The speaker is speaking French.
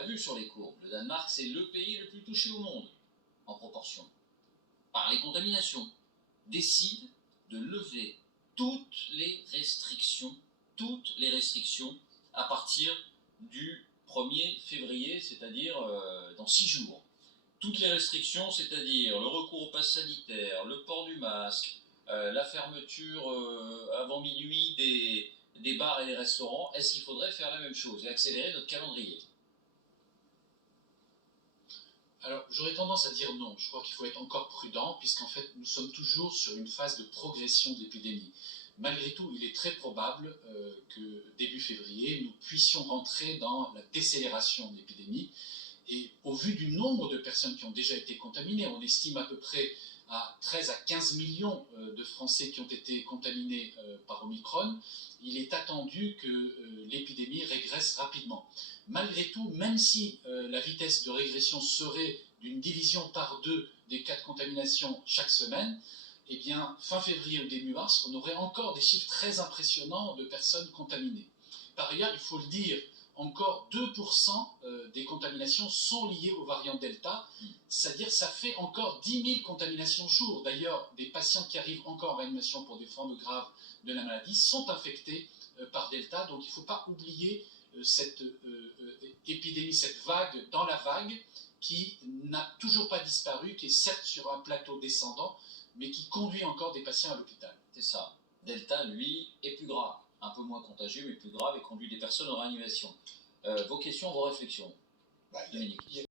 On a vu sur les courbes, le Danemark, c'est le pays le plus touché au monde, en proportion, par les contaminations, décide de lever toutes les restrictions à partir du 1er février, c'est-à-dire dans 6 jours. Toutes les restrictions, c'est-à-dire le recours au pass sanitaire, le port du masque, la fermeture avant minuit des bars et des restaurants, est-ce qu'il faudrait faire la même chose et accélérer notre calendrier? Alors, j'aurais tendance à dire non. Je crois qu'il faut être encore prudent, puisqu'en fait, nous sommes toujours sur une phase de progression de l'épidémie. Malgré tout, il est très probable que début février, nous puissions rentrer dans la décélération de l'épidémie. Et au vu du nombre de personnes qui ont déjà été contaminées, on estime à peu près à 13 à 15 millions de Français qui ont été contaminés par Omicron, il est attendu que l'épidémie régresse rapidement. Malgré tout, même si la vitesse de régression serait d'une division par 2 des cas de contamination chaque semaine, eh bien, fin février ou début mars, on aurait encore des chiffres très impressionnants de personnes contaminées. Par ailleurs, il faut le dire, encore 2% des contaminations sont liées au variant Delta, c'est-à-dire ça fait encore 10 000 contaminations jour. D'ailleurs, des patients qui arrivent encore en réanimation pour des formes graves de la maladie sont infectés par Delta, donc il ne faut pas oublier cette épidémie, cette vague dans la vague qui n'a toujours pas disparu, qui est certes sur un plateau descendant, mais qui conduit encore des patients à l'hôpital. C'est ça. Delta, lui, est plus grave. Un peu moins contagieux, mais plus grave, et conduit des personnes en réanimation. Vos questions, vos réflexions, Dominique.